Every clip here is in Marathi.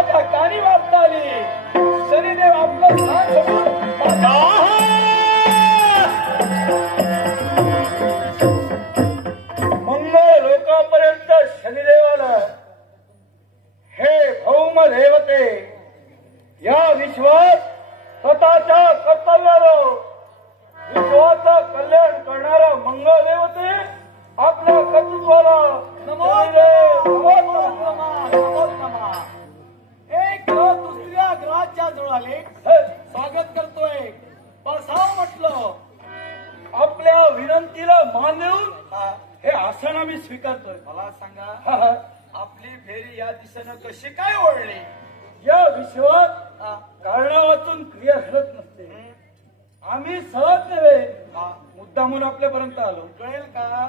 माझ्या कानी वाजता आली. शनिदेव आपलं स्थान सोडून मंगळ लोकांपर्यंत शनिदेवाला हे भौम देवते या विश्वात स्वतःच्या कर्तव्यावर विश्वाचं कल्याण करणारा मंगळ देवते आपल्या कर्तृत्वाला एक ग्रह दुसऱ्या ग्रहाच्या जुळाले स्वागत करतोय. बसाव म्हटलं. आपल्या विनंतीला मान देऊन हे आसन आम्ही स्वीकारतोय. मला सांगा आपली फेरी या दिशेनं कशी काय ओढली? या विश्वात कारणा वाचून क्रिया घडत नसते. आम्ही सहज नव्हे मुद्दामून आपल्यापर्यंत आलो. कळेल का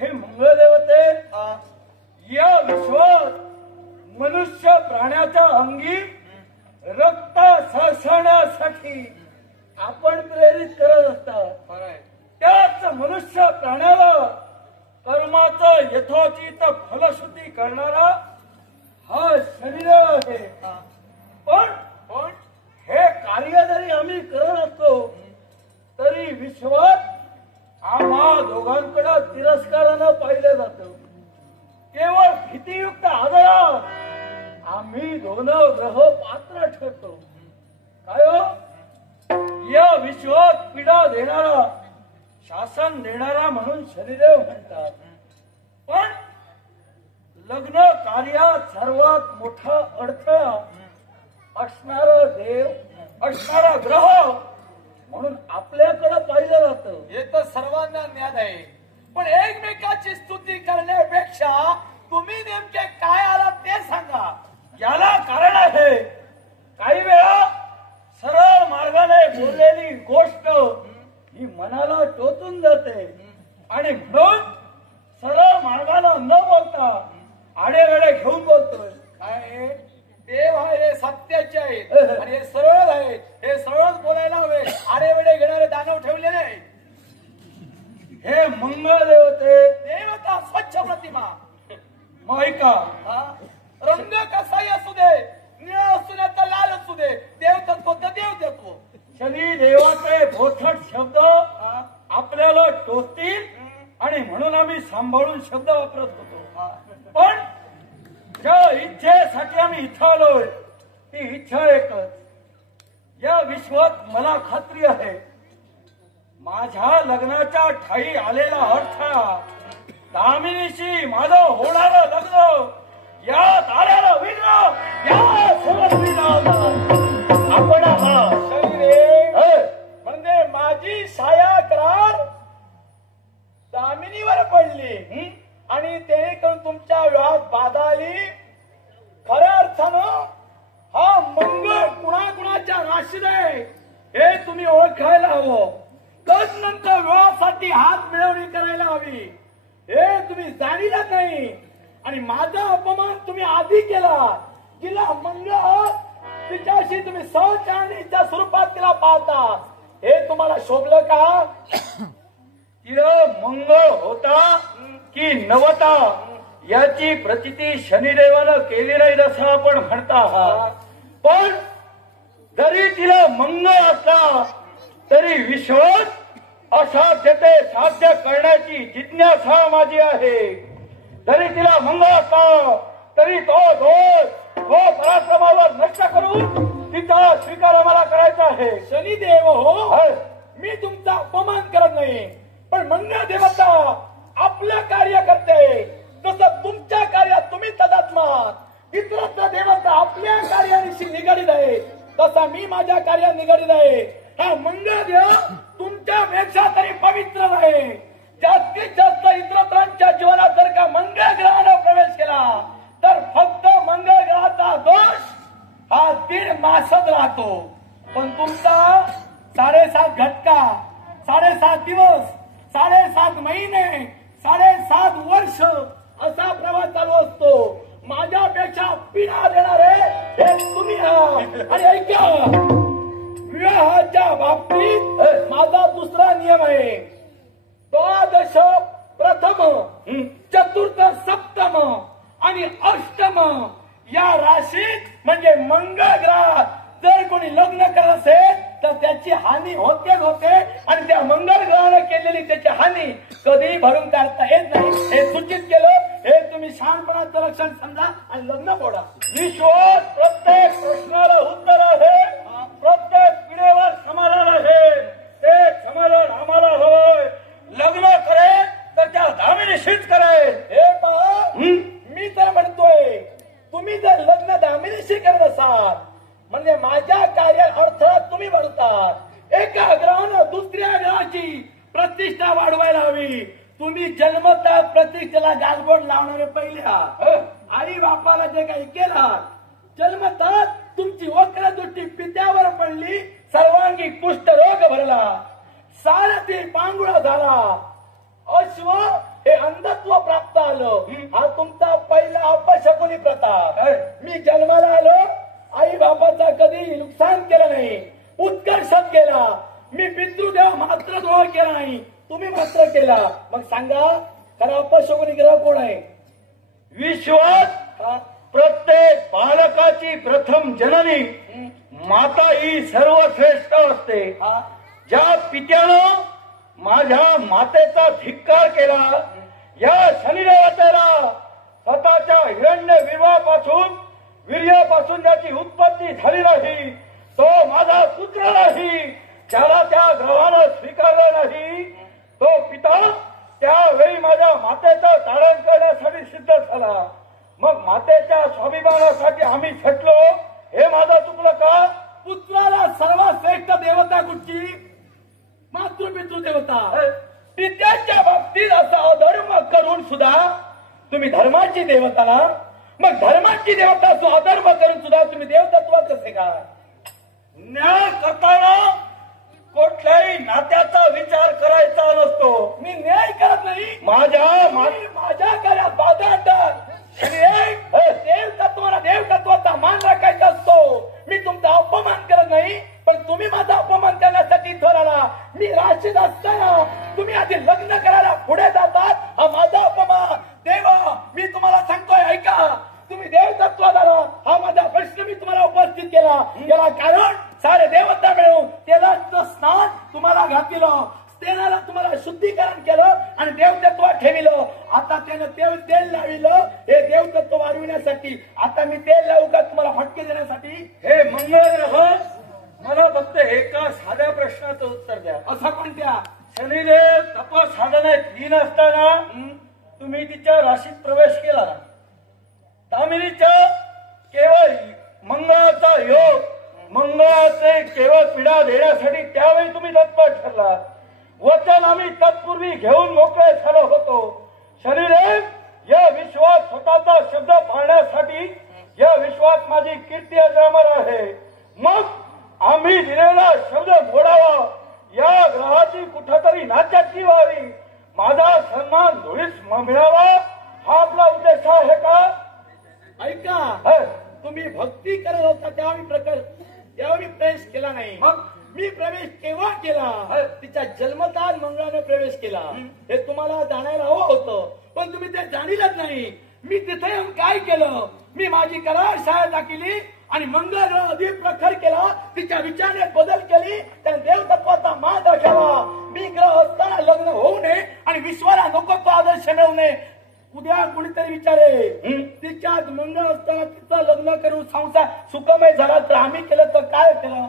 हे मंगळ देवते या विश्वात मनुष्य प्राण्याच्या अंगी रक्त सळसळण्यासाठी आपण प्रेरित करत असतात. त्याच मनुष्य प्राण्याला कर्माचं यथोचित फलश्रुती करणारा हा शरीर आहे. पण हे कार्य जरी आम्ही करत असतो तरी विश्वात आम्हा दोघांकडे तिरस्कारानं पाहिलं जातं. केवळ भीतीयुक्त आदरात आम्ही दोन ग्रह पात्र ठरतो. काय हो या विश्वात पीडा देणारा शासन देणारा म्हणून शनिदेव म्हणतात. पण लग्न कार्यात सर्वात मोठा अडथळा असणारा देव असणारा ग्रह म्हणून आपल्याकडे पाहिलं जातं. हे तर सर्वांना ज्ञात आहे. पण एकमेकाची स्तुती करण्यापेक्षा तुम्ही नेमके काय आलात ते सांगा. याला कारण आहे. काही वेळा सरळ मार्गाने बोललेली गोष्ट ही मनाला टोचून जाते आणि म्हणून सरळ मार्गाने न बोलता आडेवेडे घेऊन बोलतोय. काय देव आहे हे सत्याचे आहेत आणि हे सरळ आहेत. हे सरळच बोलायला हवे. आडेवेडे घेणारे दानव ठेवलेले आहेत. हे मंगळ देवते देवता स्वच्छ प्रतिमा. मग ऐका रंग कसाही असू दे, निळा असू दे तर लाल असू दे, देव तत्व तर देव देतो. शनी देवाचे बोथट शब्द आपल्याला टोचतील आणि म्हणून आम्ही सांभाळून शब्द वापरत होतो. पण ज्या इच्छेसाठी आम्ही इथं आलोय ती इच्छा एकच. या विश्वात मला खात्री आहे माझ्या लग्नाच्या ठाई आलेला अडथळा दामिनीशी माझं होणारं लग्न यात आलेलं विघ्न या आपण म्हणजे माझी छाया करार दामिनीवर पडली आणि त्याने करून तुमच्या विवाहात बाधा आली. खऱ्या अर्थानं हा मंगळ कुणाकुणाच्या राशीत आहे हे तुम्ही ओळखायला हवं. तच नंतर विवाहासाठी हात मिळवणी करायला हवी हे तुम्ही जाणीलच नाही. आणि माझा अपमान तुम्ही आधी केला. जिला मंगळ तिच्याशी तुम्ही सहचारणीच्या स्वरूपात तिला पाहता हे तुम्हाला शोभलं का? तिला मंगळ होता की नवता याची प्रचिती शनिदेवानं केली नाही असं आपण म्हणता आहात. पण जरी तिला मंगळ असला तरी विश्वास असाध्य ते साध्य करण्याची जिज्ञासा माझी आहे. जरी तिला मंगळ असला तरी तो दोष तो पराक्रमावर नष्ट करून तिचा स्वीकार आम्हाला करायचा आहे. शनिदेव हो मी तुमचा अपमान करत नाही. पण मंगळ देवता आपलं कार्य करते तसं तुमच्या कार्यात तुम्ही तदात्मात. इतरत्र देवता आपल्या कार्याशी निगडीत आहे तसा मी माझ्या कार्यात निगडीत आहे. हा मंगळ देव तुमच्यापेक्षा तरी पवित्र नाही. जास्तीत जास्त इतरांच्या जीवनात जर का मंगळ ग्रहानं प्रवेश केला तर फक्त मंगळ ग्रहाचा दोष हा 1.5 मासच राहतो. पण तुमचा 7.5 घटका 7.5 दिवस 7.5 महिने 7.5 वर्ष असा प्रवास चालू असतो. माझ्यापेक्षा पीडा देणारे हे तुम्ही आहात. आणि ऐका विवाहाच्या बाबतीत माझा दुसरा नियम आहे. द्वादश प्रथम चतुर्थ सप्तम आणि अष्टम या राशीत म्हणजे मंगळ ग्रहात जर कोणी लग्न करत असेल तर त्याची हानी होतेच होते आणि त्या मंगळ ग्रहाने केलेली त्याची हानी कधीही भरून काढता येत नाही हे सूचित केलं. हे तुम्ही शहाणपणाचं लक्षण समजा आणि लग्न मोडा. विश्वात प्रत्येक प्रश्नाला उत्तर आहे, प्रत्येक पिढीवर समाधान आहे. ते समाधान आम्हाला हवंय. लग्न करेल तर त्या दामिनीशीच करेल. हे पहा, मी तर म्हणतोय तुम्ही जर लग्न दामिनीशी करत असाल म्हणजे माझ्या कार्यात अडथळा तुम्ही बनवतात. एका ग्रहानं दुसऱ्या ग्रहाची प्रतिष्ठा वाढवायला हवी. तुम्ही जन्मता प्रतिष्ठेला गालबोट लावणारे पहिले आहात. आई बापाला जे काही केलं जन्मतात तुमची वक्र दृष्टी पित्यावर पडली, सर्वांगी कुष्ठरोग भरला, सारथी पांगुळा झाला, अश्व हे अंधत्व प्राप्त आलं. हा तुमचा पहिला अपशकुनी प्रताप. मी जन्माला आलो, आई बापाचा कधी नुकसान केलं नाही, उत्कर्ष केला. मी पितृदेव मात्र द्रोह केला नाही, तुम्ही मात्र केला. मग सांगा खरा अपशकुनी ग्रह कोण आहे? विश्वात प्रत्येक बालकाची प्रथम जननी माता ही सर्वश्रेष्ठ असते. ज्या पित्यानं माझ्या मातेचा धिक्कार केला, या शनिदेवतेला स्वतःच्या हिरण्य वीर्यापासून ज्याची उत्पत्ती झाली नाही तो माझा पुत्र नाही, ज्याला त्या ग्रहानं स्वीकारलं नाही तो पिता त्यावेळी माझ्या मातेचं तारण करण्यासाठी सिद्ध झाला. मग मातेच्या स्वाभिमानासाठी आम्ही झटलो, हे माझं चुकलं का? पुत्राला सर्वात श्रेष्ठ देवता कुठची? मातृपितृ देवता. पित्याच्या बाबतीत असा अधर्म करून सुद्धा तुम्ही धर्माची देवता ना, मग धर्माची देवता अधर्म करून सुद्धा तुम्ही देवतत्व कसे काय? न्याय करताना कुठल्याही नात्याचा विचार करायचा नसतो. मी न्याय करत नाही, माझ्या कार्यात बाधा आणतात. देवतत्वाचा मान राखायचा असतो. मी तुमचा अपमान करत नाही, पण तुम्ही माझा अपमान करण्यासाठी इथं आला. मी राशीत असताना तुम्ही आधी लग्न करायला पुढे जातात, हा माझा अपमान. देवा मी तुम्हाला सांगतोय ऐका, तुम्ही देवतत्वाला हा माझा प्रश्न मी तुम्हाला उपस्थित केला. याला कारण सारे देवता मिळून तेलाचं स्नान तुम्हाला घातलं, तेलाला तुम्हाला शुद्धीकरण केलं आणि देवतत्वात ठेविलं. आता त्यानं तेल लाविलं हे देवतत्व वाढविण्यासाठी. आता मी तेल लावू का तुम्हाला फटके देण्यासाठी? हे मंगळ ग्रह मला फक्त एका साध्या प्रश्नाचं उत्तर द्या. असं कोणत्या? शनिदेव तपसाधनेत लीन असताना तुम्ही तिच्या राशीत प्रवेश केला ना, दामिनीच्या केवळ मंगळाचा योग, मंगळाचे केवळ पीडा देण्यासाठी त्यावेळी तुम्ही तत्पर ठरला. वचन आम्ही तत्पूर्वी घेऊन मोकळे झालो होतो. शनिदेव या विश्वात स्वतःचा शब्द पाळण्यासाठी या विश्वात माझी कीर्ती अजरामर आहे. मग आम्ही दिलेला शब्द मोडावा, या ग्रहाची कुठेतरी नाचक्की व्हावी, माझा सन्मान धुळीस मिळावा, हा आपला उद्देश आहे का? ऐका, तुम्ही भक्ती करत होता तेव्हा मी प्रवेश केला नाही. मग मी प्रवेश केव्हा केला? तिच्या जन्मताल मंगळाने प्रवेश केला. हे तुम्हाला जाणायला हवं होतं, पण तुम्ही ते जाणीलच नाही. मी तिथे येऊन काय केलं? मी माझी करार शाळा दाखवली आणि मंगळ ग्रह अधिक प्रखर केला, तिच्या विचारात बदल केली, त्याने देवतत्वाचा मान दाखवा. मी ग्रह असताना लग्न होऊ नये आणि विश्वाला नको तो आदर्श मिळवू नये. उद्या कुणीतरी विचारे तिच्यात मंगळ असताना तिचं लग्न करून संसार सुखमय झाला तर आम्ही केलं तर काय केलं,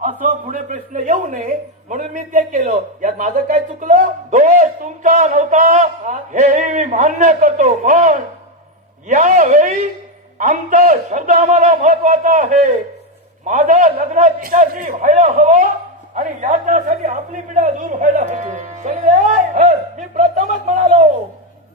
असं पुढे प्रश्न येऊ नये म्हणून मी ते केलं. यात माझं काय चुकलं? दोष तुमचा नव्हता हेही मी मान्य करतो, पण यावेळी आमचा शब्द आम्हाला महत्वाचा आहे. माझं लग्न तिच्याशी व्हायला हवं आणि याच्यासाठी आपली पिढा दूर व्हायला हवी. मी प्रथमच म्हणालो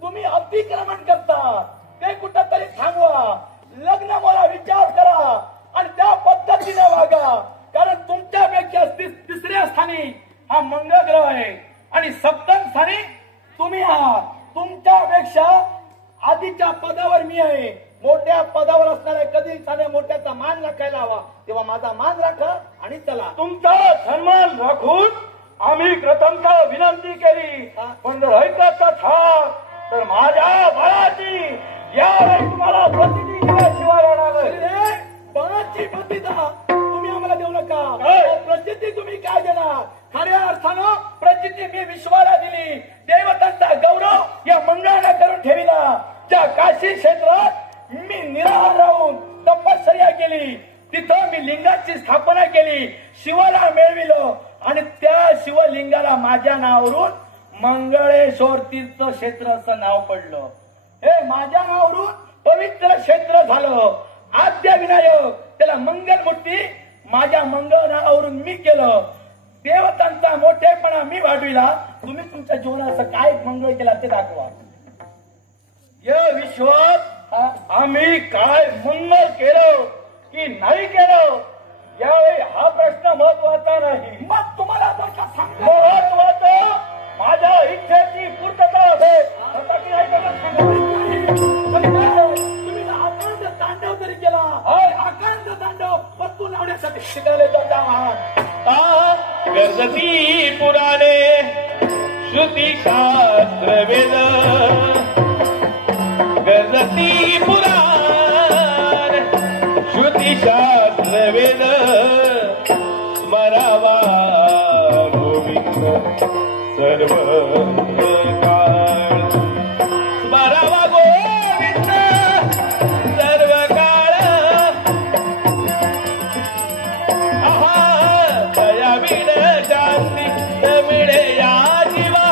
तुम्ही अतिक्रमण करता, ते कुठंतरी थांबवा. लग्न मला विचार करा आणि त्या पद्धतीने वागा. कारण तुमच्यापेक्षा तिसऱ्या स्थानी हा मंगळ ग्रह आहे आणि सप्तम स्थानी तुम्ही आहात. तुमच्यापेक्षा आधीच्या पदावर मी आहे. मोठ्या पदावर असणाऱ्या कधी साध्या मोठ्याचा मान राखायला हवा, तेव्हा माझा मान राखा आणि चला. तुमचा सन्मान राखून आम्ही प्रथमता विनंती केली, पण जर ऐकत तर माझ्या बळाची यावेळी तुम्हाला प्रतिनिधी शिवाय केली, शिवाला मिळविलं आणि त्या शिवलिंगाला माझ्या नावावरून मंगळेश्वर तीर्थ क्षेत्र असं नाव पडलं. हे माझ्या नावावरून पवित्र क्षेत्र झालं. आद्य विनायक त्याला मंगलमूर्ती माझ्या मंगळ नावावरून मी केलं. देवतांचा मोठेपणा मी वाढविला. तुम्ही तुमच्या जीवनात असं काय मंगळ केला ते दाखवा. या विश्वात हा? आम्ही काय मंगल केलं की नाही केलं यावेळी हा प्रश्न महत्वाचा नाही. मग तुम्हाला जर का सांगा महत्वाचं माझ्या इच्छेची पूर्तता आहे. आता की नाही त्याला सांगा. तुम्ही आकांत तांडव तरी केला. आकांत तांडव वस्तू लावण्यासाठी शिकायला जाता आहात. गजती पुराणे श्रुती शास्त्र वेद गजती पुराण श्रुती शास्त्र वेद स्मरावा गोविंद सर्व काळ स्मरावा गोविंद सर्व काळ दयावीन शांती न मिळे या जीवा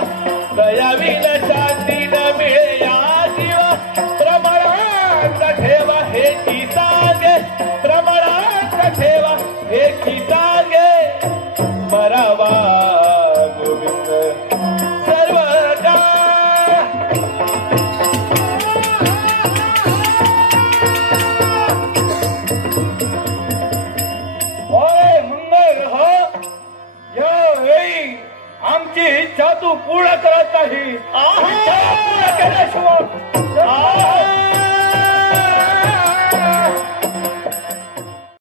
दयावीन शांती न मिळे या जीवा प्रमाणात ठेवा हे की सांगे प्रमाणात ठेवा हे की सांगे मरावा गोविंद सर्व काळ होय मंगल हो यावेळी आमची इच्छा तू पूर्ण करत नाही. इच्छा पूर्ण केल्याशिवाय